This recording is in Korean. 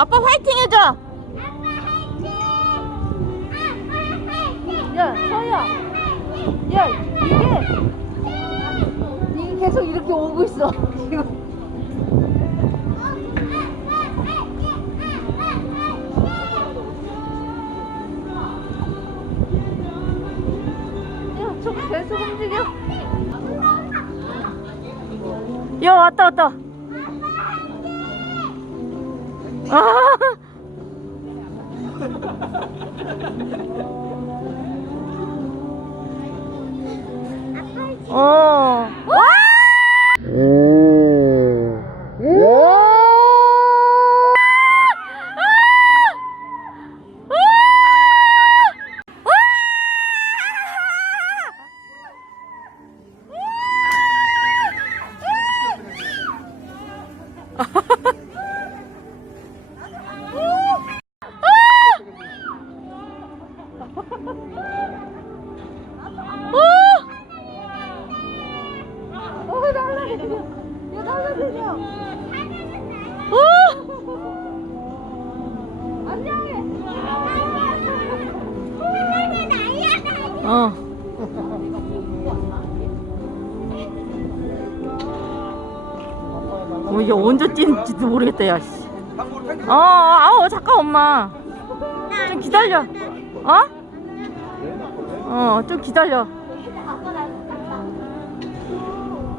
아빠 화이팅 해줘. 아빠 화이팅. 아빠 화이팅. 야, 서야. 야, 이게 이게 계속 이렇게 오고 있어. 지금. 계속 움직여. 야 왔다 왔다. 아 어. 와! 어. 어! 안녕해. 어. 어, 이게 언제 뛰는지도 모르겠다, 야, 씨. 어, 아우, 잠깐, 엄마. 좀 기다려. 어? 어, 좀 기다려.